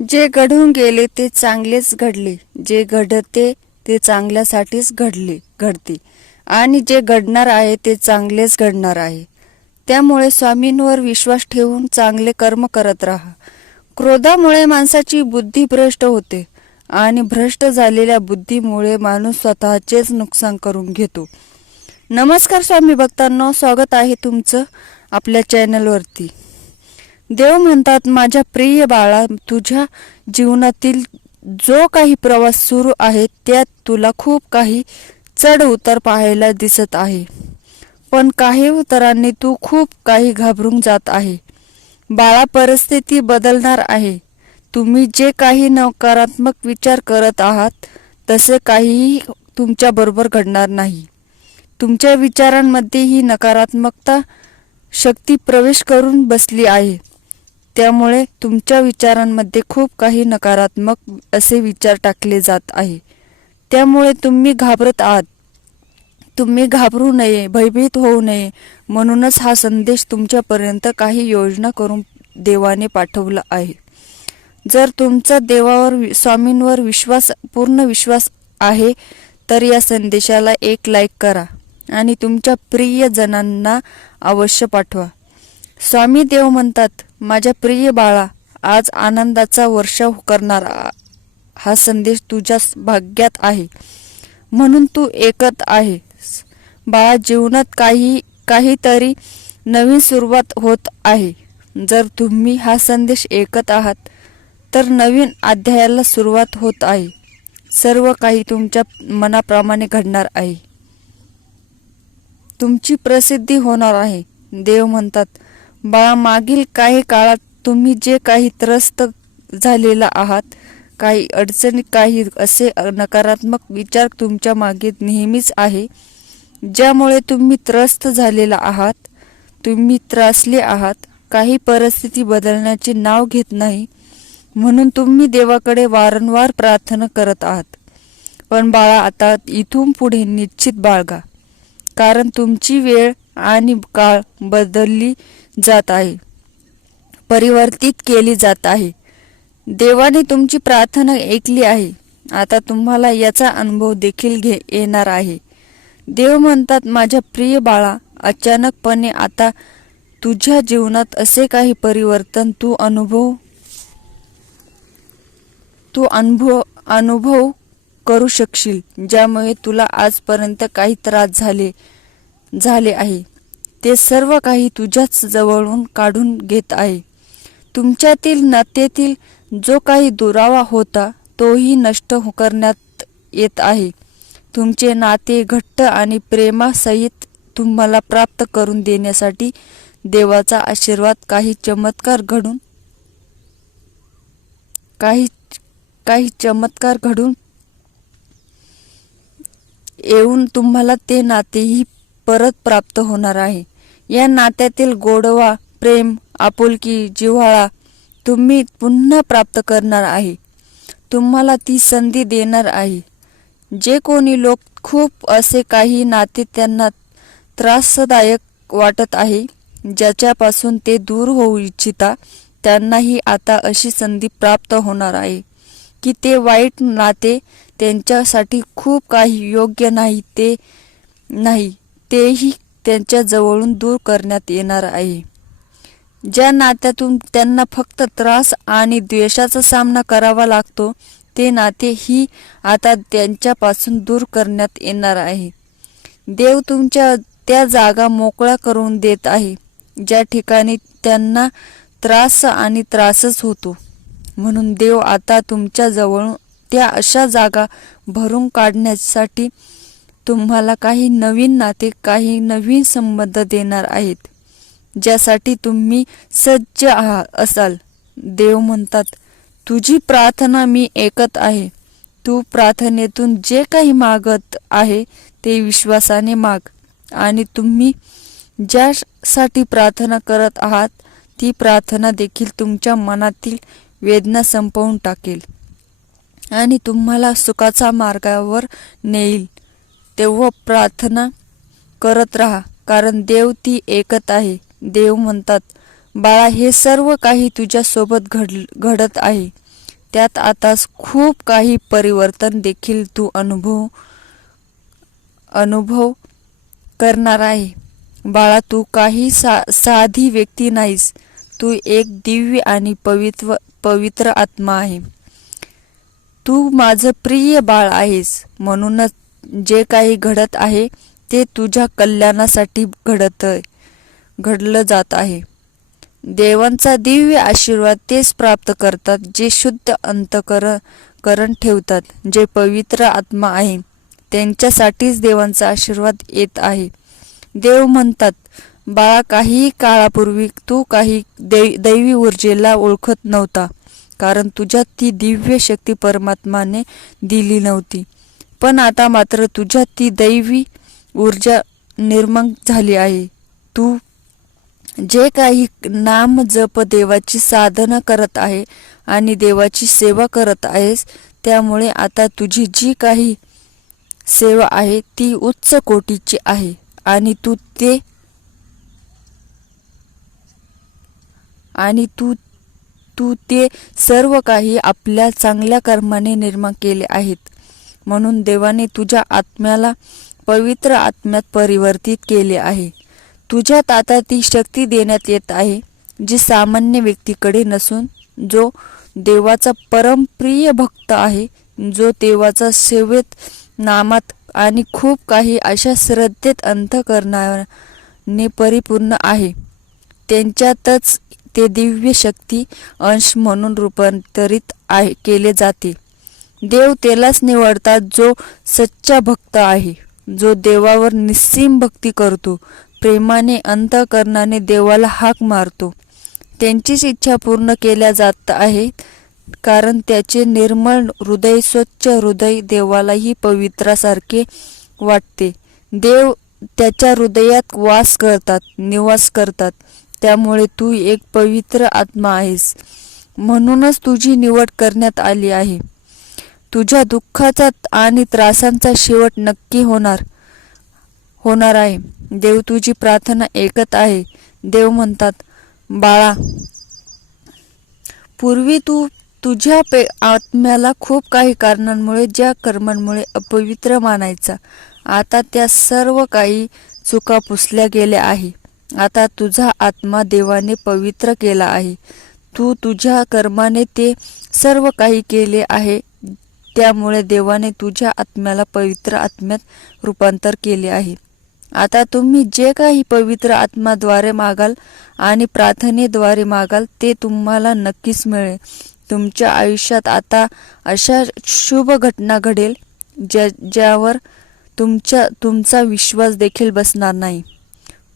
जे घडून गेले ते चांगलेच घडले. जे घडते ते चांगल्यासाठीच घडले घडते. आणि जे घडणार आहे ते चांगलेच घडणार आहे. त्यामुळे स्वामींवर विश्वास ठेवून चांगले कर्म करत राहा. क्रोधामुळे माणसाची बुद्धी भ्रष्ट होते आणि भ्रष्ट झालेल्या बुद्धीमुळे माणूस स्वतःचेच नुकसान करून घेतो. नमस्कार स्वामी भक्तांनो स्वागत आहे तुमचं आपल्या चॅनलवरती देव म्हणतात माझ्या प्रिय बाळा तुझ्या जीवनातील जो काही प्रवास सुरू आहे त्यात तुला खूप काही चढ उतर पाहायला दिसत आहे. पण काही उतरांनी तू खूप काही घाबरून जात आहे. बाळा परिस्थिती बदलणार आहे. तुम्ही जे काही नकारात्मक विचार करत आहात तसे काहीही तुमच्या बरोबर घडणार नाही. तुमच्या विचारांमध्ये ही नकारात्मकता शक्ती प्रवेश करून बसली आहे. त्यामुळे तुमच्या विचारांमध्ये खूप काही नकारात्मक असे विचार टाकले जात आहे. त्यामुळे तुम्ही घाबरत आहात. तुम्ही घाबरू नये भयभीत होऊ नये. म्हणूनच हा संदेश तुमच्यापर्यंत काही योजना करून देवाने पाठवला आहे. जर तुमचा देवावर स्वामींवर विश्वास पूर्ण विश्वास आहे तर या संदेशाला एक लाईक करा आणि तुमच्या प्रियजनांना अवश्य पाठवा. स्वामी देव म्हणतात माझ्या प्रिय बाळा आज आनंदाचा वर्षाव करणारा हा संदेश तुझ्या भाग्यात आहे. म्हणून तू एकत आहे बाळा जीवनात काही काहीतरी नवीन सुरुवात होत आहे. जर तुम्ही हा संदेश ऐकत आहात तर नवीन अध्यायाला सुरुवात होत आहे. सर्व काही तुमच्या मनाप्रमाणे घडणार आहे. तुमची प्रसिद्धी होणार आहे. देव म्हणतात बाळा मागील काही काळात तुम्ही जे काही त्रस्त झालेला आहात काही अडचणी काही असे नकारात्मक विचार तुमच्या मागे नेहमीच आहे. ज्यामुळे तुम्ही त्रस्त झालेला आहात तुम्ही त्रासले आहात काही परिस्थिती बदलण्याचे नाव घेत नाही म्हणून तुम्ही देवाकडे वारंवार प्रार्थना करत आहात. पण बाळा आता इथून पुढे निश्चित बाळगा कारण तुमची वेळ आणि काळ बदलली जात आहे. परिवर्तित केली जात आहे. देवाने तुमची प्रार्थना ऐकली आहे. आता तुम्हाला याचा अनुभव देखील घे येणार आहे. देव म्हणतात माझ्या प्रिय बाळा अचानकपणे आता तुझ्या जीवनात असे काही परिवर्तन तू अनुभव तू अनुभव अनुभव करू शकशील ज्यामुळे तुला आजपर्यंत काही त्रास झाले झाले आहे. ते सर्व काही तुझ्याच जवळून काढून घेत आहे. तुमच्यातील नात्यातील जो काही दुरावा होता तोही नष्ट करण्यात येत आहे. तुमचे नाते घट्ट आणि प्रेमासहित तुम्हाला प्राप्त करून देण्यासाठी देवाचा आशीर्वाद काही चमत्कार घडून काही काही चमत्कार घडून येऊन तुम्हाला ते नातेही परत प्राप्त होणार आहे. या नात्यातील गोडवा प्रेम आपुलकी जिव्हाळा तुम्ही पुन्हा प्राप्त करणार आहे. तुम्हाला ती संधी देणार आहे. जे कोणी लोक खूप असे काही नाते त्यांना त्रासदायक वाटत आहे ज्याच्यापासून ते दूर होऊ इच्छिता त्यांनाही आता अशी संधी प्राप्त होणार आहे. की ते वाईट नाते त्यांच्यासाठी खूप काही योग्य नाही ते नाही. तेही त्यांच्या जवळून दूर करण्यात येणार आहे. ज्या नात्यातून त्यांना फक्त त्रास आणि द्वेषाचा सामना करावा लागतो ते नाते ही आता त्यांच्यापासून दूर करण्यात येणार आहे. देव तुमच्या त्या जागा मोकळ्या करून देत आहे ज्या ठिकाणी त्यांना त्रास आणि त्रासच होतो. म्हणून देव आता तुमच्या जवळून त्या अशा जागा भरून काढण्यासाठी तुम्हाला काही नवीन नाते काही नवीन संबंध देणार आहेत ज्यासाठी तुम्ही सज्ज आहात असाल. देव म्हणतात तुझी प्रार्थना मी ऐकत आहे. तू प्रार्थनेतून जे काही मागत आहे ते विश्वासाने माग. आणि तुम्ही ज्यासाठी प्रार्थना करत आहात ती प्रार्थना देखील तुमच्या मनातील वेदना संपवून टाकेल. आणि तुम्हाला सुखाचा मार्गावर नेईल. तेव्हा प्रार्थना करत राहा कारण देव ती ऐकत आहे. देव म्हणतात बाळा हे सर्व काही तुझ्यासोबत घड घडत आहे. त्यात आता खूप काही परिवर्तन देखील तू अनुभव अनुभव करणार आहे. बाळा तू काही सा साधी व्यक्ती नाहीस. तू एक दिव्य आणि पवित्र पवित्र आत्मा आहे. तू माझं प्रिय बाळ आहेस. म्हणूनच जे काही घडत आहे ते तुझ्या कल्याणासाठी घडत घडलं जात आहे. देवांचा दिव्य आशीर्वाद तेच प्राप्त करतात जे शुद्ध अंतकर करण ठेवतात जे पवित्र आत्मा आहे. त्यांच्यासाठीच देवांचा आशीर्वाद येत आहे. देव म्हणतात बाळा काही काळापूर्वी तू काही दै दैवी ऊर्जेला ओळखत नव्हता कारण तुझ्यात ती दिव्य शक्ती परमात्माने दिली नव्हती. पण आता मात्र तुझ्यात ती दैवी ऊर्जा निर्माण झाली आहे. तू जे काही नाम जप देवाची साधना करत आहे आणि देवाची सेवा करत आहेस त्यामुळे आता तुझी जी काही सेवा आहे ती उच्च कोटीची आहे आणि तू ते आणि तू तू ते सर्व काही आपल्या चांगल्या कर्माने निर्माण केले आहेत. म्हणून देवाने तुझ्या आत्म्याला पवित्र आत्म्यात परिवर्तित केले आहे. तुझ्यात आता ती शक्ती देण्यात येत आहे जी सामान्य व्यक्तीकडे नसून जो देवाचा परमप्रिय भक्त आहे जो देवाचा सेवेत नामात आणि खूप काही अशा श्रद्धेत अंत करणाने परिपूर्ण आहे. त्यांच्यातच ते दिव्य शक्ती अंश म्हणून रूपांतरित आहे केले जाते. देव त्यालाच निवडतात जो सच्चा भक्त आहे जो देवावर निस्सीम भक्ती करतो प्रेमाने अंतकरणाने देवाला हाक मारतो. त्यांचीच इच्छा पूर्ण केल्या जात आहे कारण त्याचे निर्मळ हृदय स्वच्छ हृदय देवालाही पवित्रासारखे वाटते. देव त्याच्या हृदयात वास करतात निवास करतात. त्यामुळे तू एक पवित्र आत्मा आहेस. म्हणूनच तुझी निवड करण्यात आली आहे. तुझ्या दुःखाचा आणि त्रासांचा शेवट नक्की होणार होणार आहे. देव तुझी प्रार्थना ऐकत आहे. देव म्हणतात बाळा पूर्वी तू तुझ्या पे आत्म्याला खूप काही कारणांमुळे ज्या कर्मांमुळे अपवित्र मानायचा आता त्या सर्व काही चुका पुसल्या गेल्या आहे. आता तुझा आत्मा देवाने पवित्र केला आहे. तू तुझ्या कर्माने ते सर्व काही केले आहे. त्यामुळे देवाने तुझ्या आत्म्याला पवित्र आत्म्यात रूपांतर केले आहे. आता तुम्ही जे काही पवित्र आत्माद्वारे मागाल आणि प्रार्थनेद्वारे मागाल ते तुम्हाला नक्कीच मिळेल. तुमच्या आयुष्यात आता अशा शुभ घटना घडेल ज्या ज्यावर तुमच्या तुमचा विश्वास देखील बसणार नाही.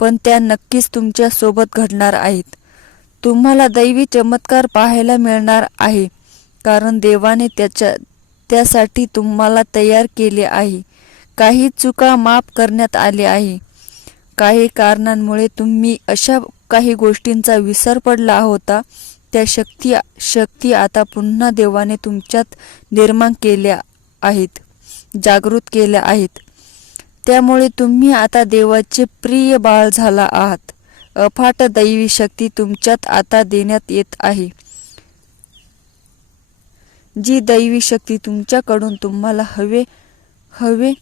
पण त्या नक्कीच तुमच्यासोबत घडणार आहेत. तुम्हाला दैवी चमत्कार पाहायला मिळणार आहे कारण देवाने त्याच्या त्यासाठी तुम्हाला तयार केले आहे. काही चुका माफ करण्यात आले आहे. काही कारणांमुळे तुम्ही अशा काही गोष्टींचा विसर पडला होता. त्या शक्ती शक्ती आता पुन्हा देवाने तुमच्यात निर्माण केल्या आहेत जागृत केल्या आहेत. त्यामुळे तुम्ही आता देवाचे प्रिय बाळ झाला आहात. अफाट दैवी शक्ती तुमच्यात आता देण्यात येत आहे. जी दैवी शक्ती तुमच्याकडून तुम्हाला हवे हवे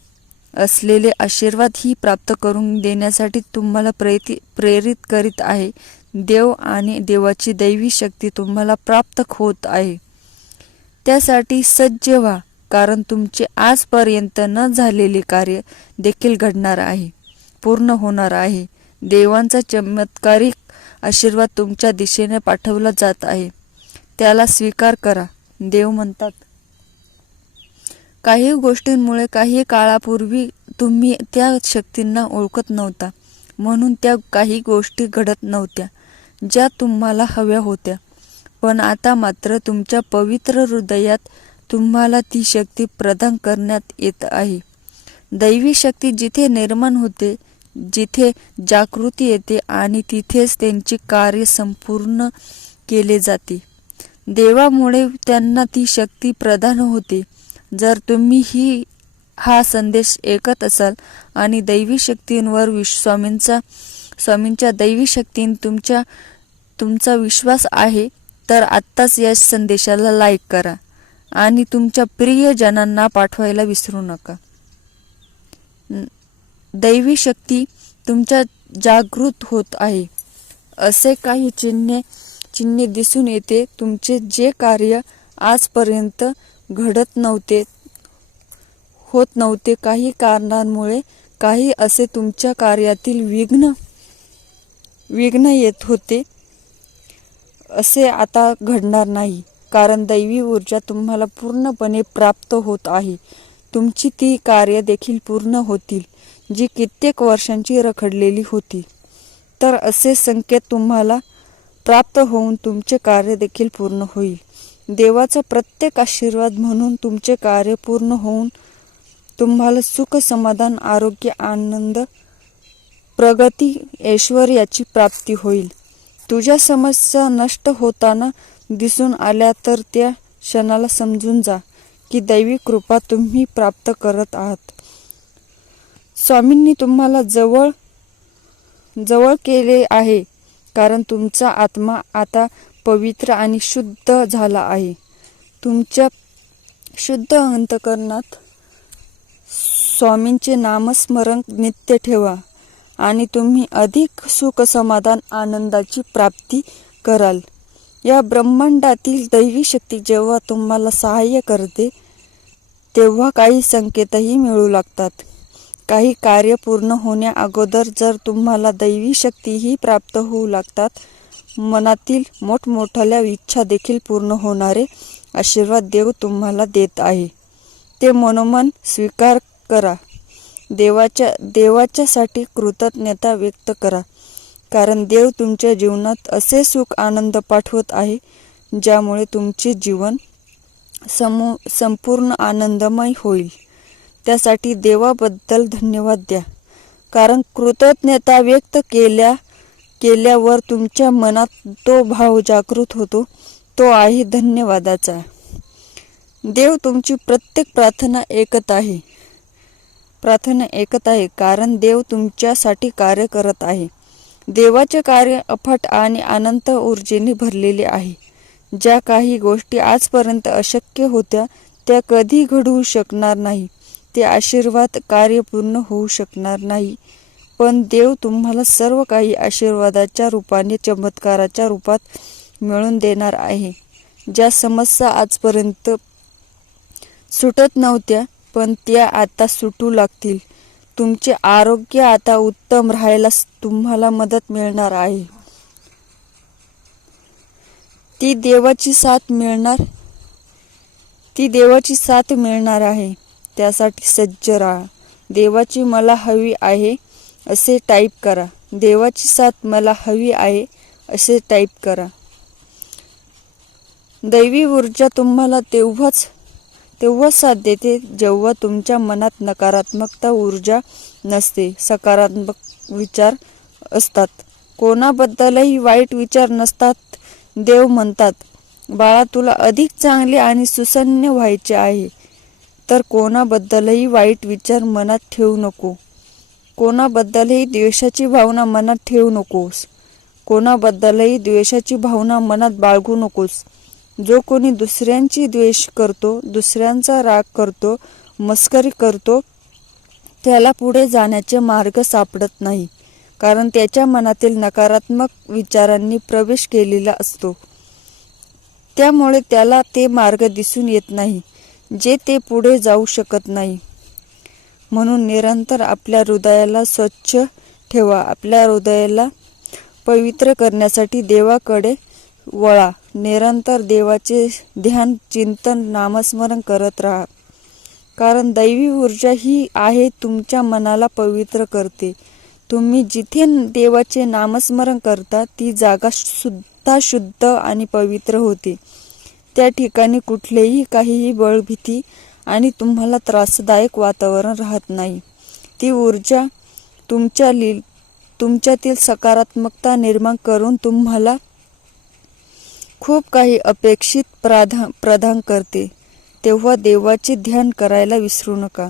असलेले आशीर्वाद ही प्राप्त करून देण्यासाठी तुम्हाला प्रेरित प्रेरित करीत आहे. देव आणि देवाची दैवी शक्ती तुम्हाला प्राप्त होत आहे. त्यासाठी सज्ज व्हा कारण तुमचे आजपर्यंत न झालेले कार्य देखील घडणार आहे पूर्ण होणार आहे. देवांचा चमत्कारिक आशीर्वाद तुमच्या दिशेने पाठवला जात आहे. त्याला स्वीकार करा. देव म्हणतात. काही गोष्टींमुळे काही काळापूर्वी तुम्ही त्या शक्तींना ओळखत नव्हता. म्हणून त्या काही गोष्टी घडत नव्हत्या ज्या तुम्हाला हव्या होत्या. पण आता मात्र तुमच्या पवित्र हृदयात तुम्हाला ती शक्ती प्रदान करण्यात येत आहे. दैवी शक्ती जिथे निर्माण होते जिथे जागृती येते आणि तिथेच त्यांचे कार्य संपूर्ण केले जाते. देवामुळे त्यांना ती शक्ती प्रदान होते. जर तुम्ही ही हा संदेश ऐकत असाल आणि दैवी शक्तींवर विश स्वामींचा स्वामींच्या दैवी शक्तीं तुमच्या तुमचा विश्वास आहे तर आत्ताच या संदेशाला लाईक करा. आणि तुमच्या प्रियजनांना पाठवायला विसरू नका. दैवी शक्ती तुमच्या जागृत होत आहे. असे काही चिन्हे चिन्हे दिसून येते. तुमचे जे कार्य आजपर्यंत घडत नव्हते होत नव्हते काही कारणांमुळे काही असे तुमच्या कार्यातील विघ्न विघ्न येत होते. असे आता घडणार नाही कारण दैवी ऊर्जा तुम्हाला पूर्णपणे प्राप्त होत आहे. तुमची ती कार्य देखील पूर्ण होतील जी कित्येक वर्षांची रखडलेली होती. तर असे संकेत तुम्हाला प्राप्त होऊन तुमचे कार्य देखील पूर्ण होईल. देवाचा प्रत्येक आशीर्वाद म्हणून तुमचे कार्य पूर्ण होऊन तुम्हाला सुख समाधान आरोग्य आनंद प्रगती ऐश्वर्याची प्राप्ती होईल. तुझ्या समस्या नष्ट होताना दिसून आल्या तर त्या क्षणाला समजून जा की दैवी कृपा तुम्ही प्राप्त करत आहात. स्वामींनी तुम्हाला जवळ जवळ केले आहे. कारण तुमचा आत्मा आता पवित्र आणि शुद्ध झाला आहे. तुमच्या शुद्ध अंतकरणात स्वामींचे नामस्मरण नित्य ठेवा आणि तुम्ही अधिक सुख समाधान आनंदाची प्राप्ती कराल. या ब्रह्मांडातील दैवी शक्ती जेव्हा तुम्हाला सहाय्य करते तेव्हा काही संकेतही मिळू लागतात. काही कार्य पूर्ण होण्या अगोदर जर तुम्हाला दैवी शक्तीही प्राप्त होऊ लागतात मनातील मोठमोठ्या इच्छा देखील पूर्ण होणारे आशीर्वाद देव तुम्हाला देत आहे. ते मनोमन स्वीकार करा. देवाच्या देवाच्यासाठी कृतज्ञता व्यक्त करा. कारण देव तुमच्या जीवनात असे सुख आनंद पाठवत आहे ज्यामुळे तुमचे जीवन समू संपूर्ण आनंदमय होईल. त्यासाठी देवाबद्दल धन्यवाद द्या. कारण कृतज्ञता व्यक्त केल्या केल्यावर तुमच्या मनात तो भाव जागृत होतो तो आहे धन्यवादाचा. देव तुमची प्रत्येक प्रार्थना ऐकत आहे. प्रार्थना ऐकत आहे कारण देव तुमच्यासाठी कार्य करत आहे. देवाचे कार्य अफाट आणि अनंत ऊर्जेने भरलेले आहे. ज्या काही गोष्टी आजपर्यंत अशक्य होत्या त्या कधी घडवू शकणार नाही. ते आशीर्वाद कार्य पूर्ण होऊ शकणार नाही. पण देव तुम्हाला सर्व काही आशीर्वादाच्या रूपाने चमत्काराच्या रूपात मिळून देणार आहे. ज्या समस्या आजपर्यंत सुटत नव्हत्या पण त्या आता सुटू लागतील. तुमचे आरोग्य आता उत्तम राहायला तुम्हाला मदत मिळणार आहे. ती देवाची साथ मिळणार ती देवाची साथ मिळणार आहे. त्यासाठी सज्ज राहा. देवाची मला हवी आहे असे टाईप करा. देवाची साथ मला हवी आहे असे टाईप करा. दैवी ऊर्जा तुम्हाला तेव्हाच तेव्हाच साथ देते जेव्हा तुमच्या मनात नकारात्मकता ऊर्जा नसते. सकारात्मक विचार असतात. कोणाबद्दलही वाईट विचार नसतात देव म्हणतात बाळा तुला अधिक चांगले आणि सुसन्न व्हायचे आहे. तर कोणाबद्दलही वाईट विचार मनात ठेवू नको. कोणाबद्दलही द्वेषाची भावना मनात ठेवू नकोस. कोणाबद्दलही द्वेषाची भावना मनात बाळगू नकोस. जो कोणी दुसऱ्यांची द्वेष करतो दुसऱ्यांचा राग करतो मस्करी करतो त्याला पुढे जाण्याचे मार्ग सापडत नाही कारण त्याच्या मनातील नकारात्मक विचारांनी प्रवेश केलेला असतो. त्यामुळे त्याला ते मार्ग दिसून येत नाही. जे ते पुढे जाऊ शकत नाही. म्हणून निरंतर आपल्या हृदयाला स्वच्छ ठेवा. आपल्या हृदयाला पवित्र करण्यासाठी देवाकडे वळा. निरंतर देवाचे ध्यान चिंतन नामस्मरण करत राहा. कारण दैवी ऊर्जा ही आहे तुमच्या मनाला पवित्र करते. तुम्ही जिथे देवाचे नामस्मरण करता ती जागा सुद्धा शुद्ध आणि पवित्र होते. त्या ठिकाणी कुठलेही काहीही बळभीती आणि तुम्हाला त्रासदायक वातावरण राहत नाही. ती ऊर्जा तुमच्या ली तुमच्यातील सकारात्मकता निर्माण करून तुम्हाला खूप काही अपेक्षित प्राधा प्रदान करते. तेव्हा देवाचे ध्यान करायला विसरू नका.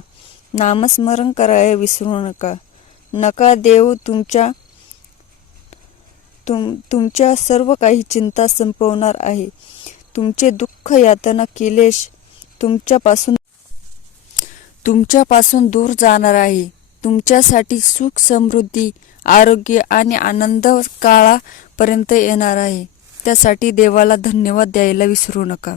नामस्मरण करायला विसरू नका. नका देव तुमच्या तुम तुमच्या सर्व काही चिंता संपवणार आहे. तुमचे दुःख यातना केलेश तुमच्यापासून तुमच्यापासून दूर जाणार आहे. तुमच्यासाठी सुख समृद्धी आरोग्य आणि आनंद काळापर्यंत येणार आहे. त्यासाठी देवाला धन्यवाद द्यायला विसरू नका.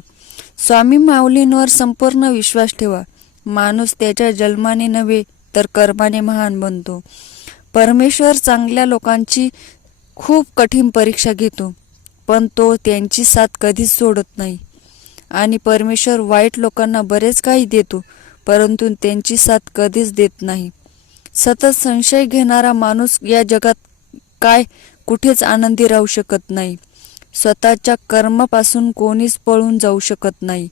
स्वामी माऊलींवर संपूर्ण विश्वास ठेवा. माणूस त्याच्या जन्माने नव्हे तर कर्माने महान बनतो. परमेश्वर चांगल्या लोकांची खूप कठीण परीक्षा घेतो. पण तो त्यांची साथ कधीच सोडत नाही. आणि परमेश्वर वाईट लोकांना बरेच काही देतो परंतु त्यांची साथ कधीच देत नाही. सतत संशय घेणारा माणूस या जगात काय कुठेच आनंदी राहू शकत नाही. स्वतःच्या कर्मापासून कोणीच पळून जाऊ शकत नाही.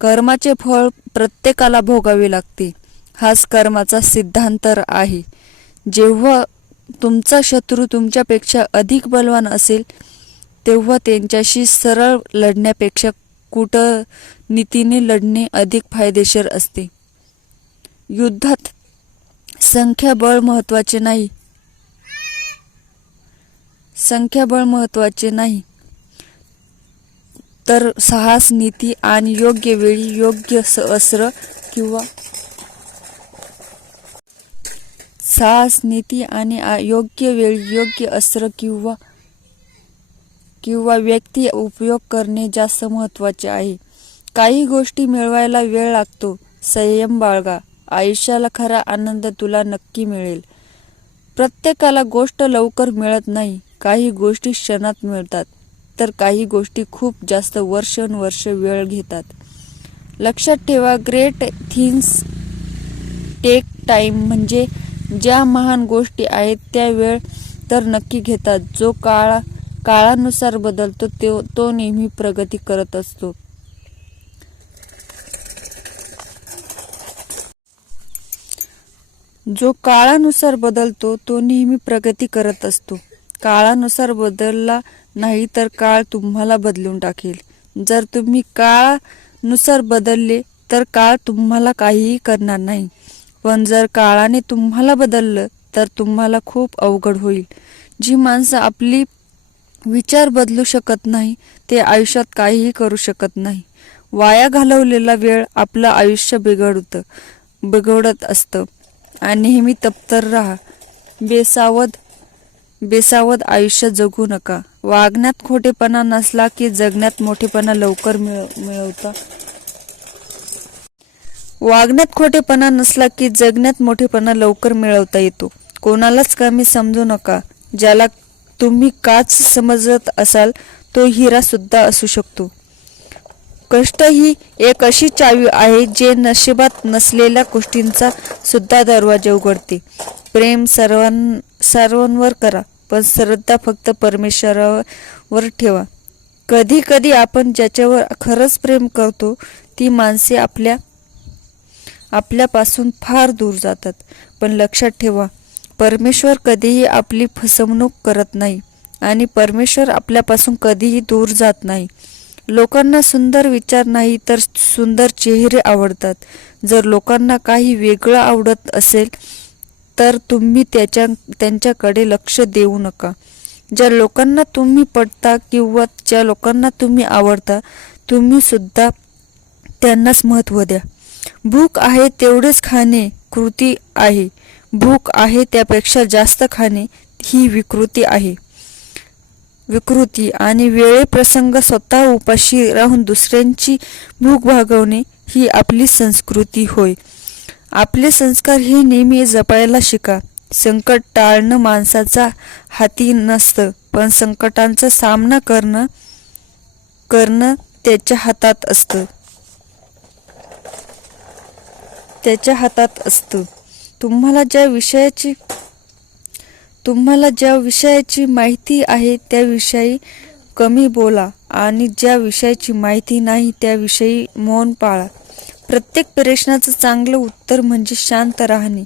कर्माचे फळ प्रत्येकाला भोगावे लागते. हाच कर्माचा सिद्धांत आहे. जेव्हा तुमचा शत्रू तुमच्यापेक्षा अधिक बलवान असेल तेव्हा त्यांच्याशी सरळ लढण्यापेक्षा कूटनीतीने लढणे अधिक फायदेशीर असते. युद्धात संख्याबळ महत्त्वाचे नाही. संख्याबळ महत्त्वाचे नाही. तर साहस नीती आणि योग्य वेळी योग्य अस्त्र किंवा साहस नीती आणि योग्य वेळी योग्य अस्त्र किंवा किंवा व्यक्ती उपयोग करणे जास्त महत्त्वाचे आहे. काही गोष्टी मिळवायला वेळ लागतो. संयम बाळगा. आयुष्याला खरा आनंद तुला नक्की मिळेल. प्रत्येकाला गोष्ट लवकर मिळत नाही. काही गोष्टी क्षणात मिळतात. तर काही गोष्टी खूप जास्त वर्षानुवर्ष वेळ घेतात. लक्षात ठेवा ग्रेट थिंग्स टेक टाईम म्हणजे ज्या महान गोष्टी आहेत त्या वेळ तर नक्की घेतात. जो काळा काळानुसार बदलतो तो तो नेहमी प्रगती करत असतो. जो काळानुसार बदलतो तो नेहमी प्रगती करत असतो. काळानुसार बदलला नाही तर काळ तुम्हाला बदलून टाकेल. जर तुम्ही काळानुसार बदलले तर काळ तुम्हाला काहीही करणार नाही. पण जर काळाने तुम्हाला बदललं तर तुम्हाला खूप अवघड होईल. जी माणसं आपली विचार बदलू शकत नाही ते आयुष्यात काहीही करू शकत नाही. वाया घालवलेला वेळ आपलं आयुष्य बिघडतं बिघडत असतं. आणि नेहमी तप्तर राहा. बेसावध बेसावध आयुष्य जगू नका. वागण्यात खोटेपणा नसला की जगण्यात मोठेपणा लवकर मिळ मिळवता. वागण्यात खोटेपणा नसला की जगण्यात मोठेपणा लवकर मिळवता येतो. कोणालाच कमी समजू नका ज्याला तुम्ही काच समजत असाल तो हिरा सुद्धा असू शकतो. कष्ट ही एक अशी चावी आहे जे नशिबात नसलेल्या गोष्टींचा सुद्धा दरवाजा उघडते. प्रेम सर्वां सर्वांवर करा पण श्रद्धा फक्त परमेश्वरावर ठेवा. कधी कधी आपण ज्याच्यावर खरंच प्रेम करतो ती माणसे आपल्या आपल्यापासून फार दूर जातात. पण लक्षात ठेवा परमेश्वर कधीही आपली फसवणूक करत नाही आणि परमेश्वर आपल्यापासून कधीही दूर जात नाही. लोकांना सुंदर विचार नाही तर सुंदर चेहरे आवडतात. जर लोकांना काही वेगळं आवडत असेल तर तुम्ही त्याच्या त्यांच्याकडे लक्ष देऊ नका. ज्या लोकांना तुम्ही पटता किंवा ज्या लोकांना तुम्ही आवडता तुम्ही सुद्धा त्यांनाच महत्त्व द्या. भूक आहे तेवढेच खाणे कृती आहे. भूक आहे त्यापेक्षा जास्त खाणे ही विकृती आहे. विकृती आणि वेळेप्रसंग स्वतः उपाशी राहून दुसऱ्यांची भूक भागवणे ही आपली संस्कृती होय. आपले संस्कार हे नेहमी जपायला शिका. संकट टाळणं माणसाचा हाती नसतं पण संकटांचा सामना करणं करणं त्याच्या हातात असतं. त्याच्या हातात असतं. तुम्हाला ज्या विषयाची तुम्हाला ज्या विषयाची माहिती आहे त्याविषयी कमी बोला आणि ज्या विषयाची माहिती नाही त्याविषयी मौन पाळा. प्रत्येक प्रश्नाचं चांगलं उत्तर म्हणजे शांत राहणे.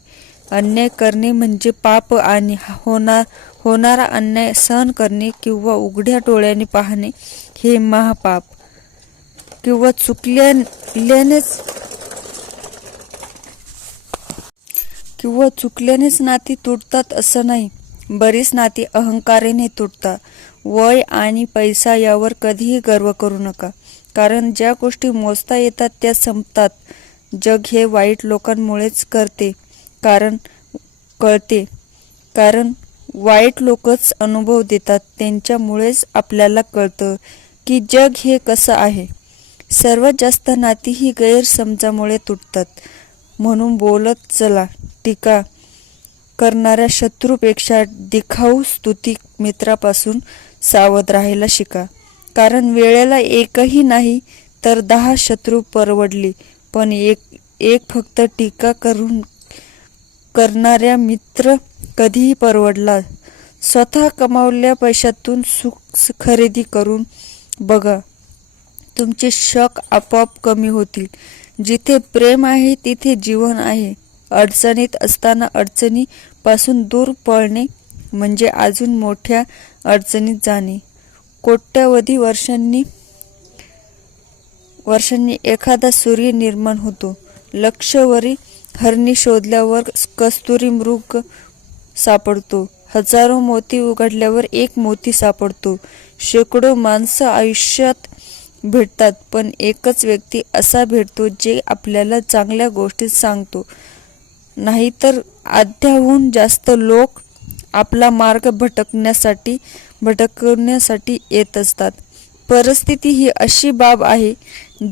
अन्याय करणे म्हणजे पाप आणि होणार होणारा अन्याय सहन करणे किंवा उघड्या डोळ्याने पाहणे हे महापाप. किंवा चुकल्यानेच किंवा चुकल्यानेच नाती तुटतात असं नाही. बरीच नाती अहंकाराने तुटतात. वय आणि पैसा यावर कधीही गर्व करू नका. कारण ज्या गोष्टी मोजता येतात त्या संपतात. जग हे वाईट लोकांमुळेच करते. कारण कळते. कारण वाईट लोकच अनुभव देतात. त्यांच्यामुळेच आपल्याला कळतं की जग हे कसं आहे. सर्वात जास्त नाती ही गैरसमजामुळे तुटतात. म्हणून बोलत चला. टीका करणाऱ्या शत्रूपेक्षा दिखाऊ स्तुती मित्रापासून सावध राहायला शिका. कारण वेळेला एकही नाही तर दहा शत्रू परवडली पण एक एक फक्त टीका करून करणाऱ्या मित्र कधीही परवडला. स्वतः कमावल्या पैशातून सुख खरेदी करून बघा तुमचे शक आपोआप कमी होतील. जिथे प्रेम आहे तिथे जीवन आहे. अडचणीत असताना अडचणीपासून दूर पळणे म्हणजे अजून मोठ्या अडचणीत जाणे. कोट्यावधी वर्षांनी वर्षांनी एखादा सूर्य निर्माण होतो. लक्षवरी हरणी शोधल्यावर कस्तुरी मृग सापडतो. हजारो मोती उघडल्यावर एक मोती सापडतो. शेकडो माणसं आयुष्यात भेटतात पण एकच व्यक्ती असा भेटतो जे आपल्याला चांगल्या गोष्टी सांगतो. नाहीतर अध्याहून जास्त लोक आपला मार्ग भटकण्यासाठी भटकण्यासाठी येत असतात. परिस्थिती ही अशी बाब आहे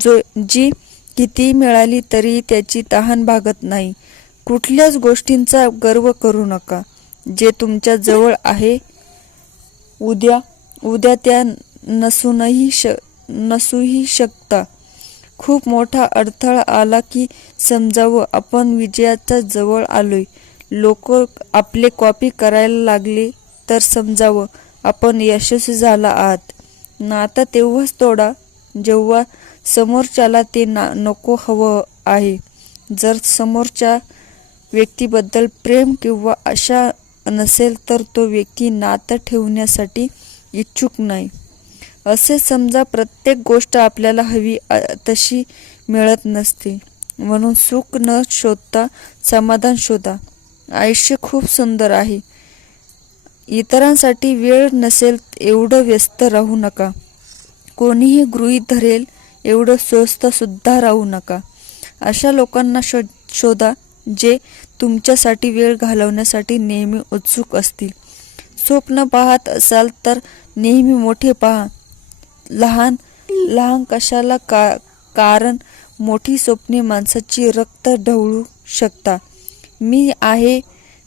जो जी किती मिळाली तरी त्याची तहान भागत नाही. कुठल्याच गोष्टींचा गर्व करू नका. जे तुमच्या जवळ आहे उद्या उद्या त्या नसूनही श नसूही शकता. खूप मोठा अडथळा आला की समजावं. आपण विजयाच्या जवळ आलोय. लोक आपले कॉपी करायला लागले तर समजावं. आपण यशस्वी झाला आहात. नातं तेव्हाच तोडा. जेव्हा समोरच्याला ते ना नको हवं आहे. जर समोरच्या व्यक्तीबद्दल प्रेम किंवा आशा नसेल तर तो व्यक्ती नातं ठेवण्यासाठी इच्छुक नाही. असे समजा प्रत्येक गोष्ट आपल्याला हवी तशी मिळत नसते. म्हणून सुख न शोधता समाधान शोधा. आयुष्य खूप सुंदर आहे. इतरांसाठी वेळ नसेल एवढं व्यस्त राहू नका. कोणीही गृहीत धरेल एवढं स्वस्त सुद्धा राहू नका. अशा लोकांना शो शोधा जे तुमच्यासाठी वेळ घालवण्यासाठी नेहमी उत्सुक असतील. स्वप्न पाहत असाल तर नेहमी मोठे पहा. लहान लहान कशाला का कारण मोठी स्वप्ने माणसाची रक्त ढवळू शकता. मी आहे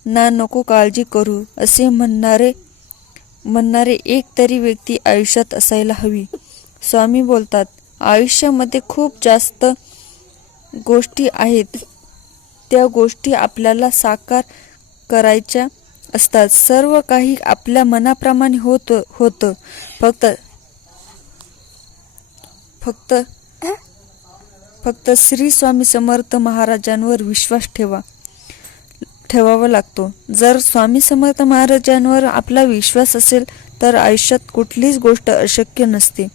ना नको काळजी करू असे म्हणणारे म्हणणारे एक तरी व्यक्ती आयुष्यात असायला हवी. स्वामी बोलतात आयुष्यामध्ये खूप जास्त गोष्टी आहेत. त्या गोष्टी आपल्याला साकार करायच्या असतात. सर्व काही आपल्या मनाप्रमाणे होत होतं. फक्त फक्त फक्त श्री स्वामी समर्थ महाराजांवर विश्वास ठेवा ठेवावा लागतो. जर स्वामी समर्थ महाराजांवर आपला विश्वास असेल तर आयुष्यात कुठलीच गोष्ट अशक्य नसते.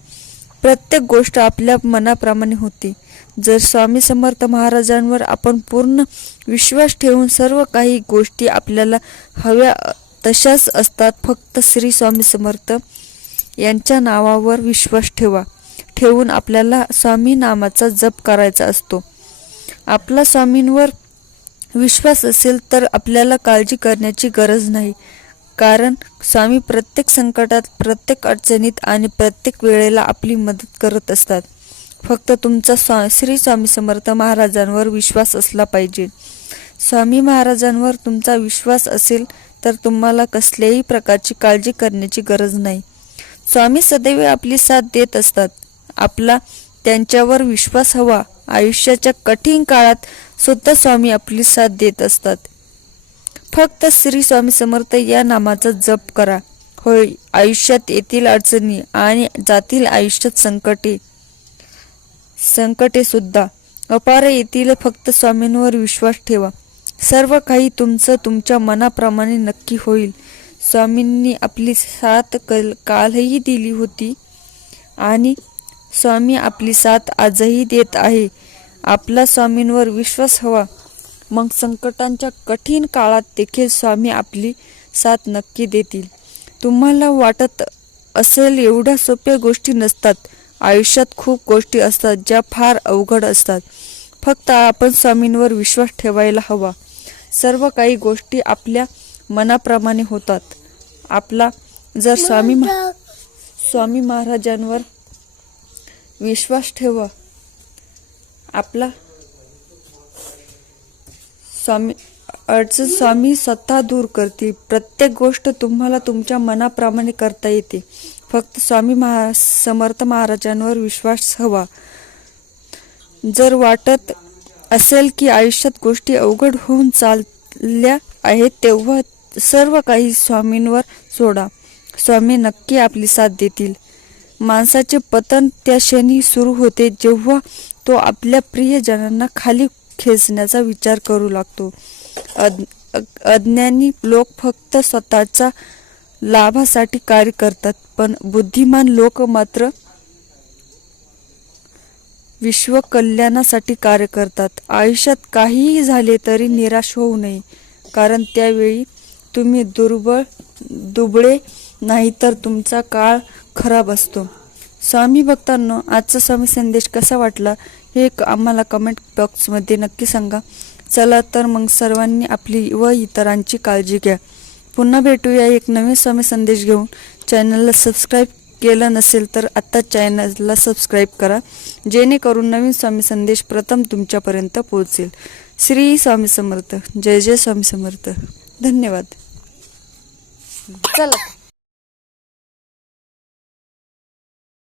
प्रत्येक गोष्ट आपल्या मनाप्रमाणे होते. जर स्वामी समर्थ महाराजांवर आपण पूर्ण विश्वास ठेवून सर्व काही गोष्टी आपल्याला हव्या तशाच असतात फक्त श्री स्वामी समर्थ यांच्या नावावर विश्वास ठेवा. ठेवून आपल्याला स्वामी नामाचा जप करायचा असतो. आपला स्वामींवर विश्वास असेल तर आपल्याला काळजी करण्याची गरज नाही. कारण स्वामी प्रत्येक संकटात प्रत्येक अडचणीत आणि प्रत्येक वेळेला आपली मदत करत असतात. फक्त तुमचा स्वा श्री स्वामी समर्थ महाराजांवर विश्वास असला पाहिजे. स्वामी महाराजांवर तुमचा विश्वास असेल तर तुम्हाला कसल्याही प्रकारची काळजी करण्याची गरज नाही. स्वामी सदैव आपली साथ देत असतात. आपला त्यांच्यावर विश्वास हवा. आयुष्याच्या कठीण काळात सुद्धा स्वामी आपली साथ देत असतात. फक्त श्री स्वामी समर्थ या नामाचा जप करा. होय आयुष्यात येतील अडचणी आणि जातील आयुष्यात संकटे. संकटे सुद्धा. अपार येतील फक्त स्वामींवर विश्वास ठेवा. सर्व काही तुमचं तुमच्या मनाप्रमाणे नक्की होईल. स्वामींनी आपली साथ कल कालही दिली होती आणि स्वामी आपली साथ आजही देत आहे. आपला स्वामींवर विश्वास हवा. मग संकटांच्या कठीण काळात देखील स्वामी आपली साथ नक्की देतील. तुम्हाला वाटत असेल एवढ्या सोप्या गोष्टी नसतात. आयुष्यात खूप गोष्टी असतात ज्या फार अवघड असतात. फक्त आपण स्वामींवर विश्वास ठेवायला हवा. सर्व काही गोष्टी आपल्या मनाप्रमाणे होतात. आपला जर स्वामी स्वामी महाराजांवर विश्वास ठेवा. आपला स्वामी अडचण स्वामी स्वतः दूर करतील. प्रत्येक गोष्ट तुम्हाला तुमच्या मनाप्रमाणे करता येते. फक्त स्वामी महा समर्थ महाराजांवर विश्वास हवा जर वाटत असेल की आयुष्यात गोष्टी अवघड होऊन चालल्या आहेत तेव्हा सर्व काही स्वामींवर सोडा. स्वामी नक्की आपली साथ देतील. माणसाचे पतन त्या क्षणी सुरू होते जेव्हा तो आपल्या प्रियजनांना खाली खेचण्याचा विचार करू लागतो. अद अज्ञानी लोक फक्त स्वतःचा लाभासाठी कार्य करतात पण बुद्धिमान लोक मात्र विश्व कल्याणासाठी कार्य करतात. आयुष्यात काहीही झाले तरी निराश होऊ नये कारण त्यावेळी तुम्ही दुर्बळ दुबळे नाही तर तुमचा काळ खराब असतो. स्वामी भक्तांनो आजचा स्वामी संदेश कसा वाटला हे आम्हाला कमेंट बॉक्समध्ये नक्की सांगा. चला तर मग सर्वांनी आपली व इतरांची काळजी घ्या. पुन्हा भेटूया एक नवीन स्वामी संदेश घेऊन चॅनलला सबस्क्राईब केलं नसेल तर आत्ता चॅनलला सबस्क्राईब करा. जेणेकरून नवीन स्वामी संदेश प्रथम तुमच्यापर्यंत पोहोचेल. श्री स्वामी समर्थ. जय जय स्वामी समर्थ. धन्यवाद. चला.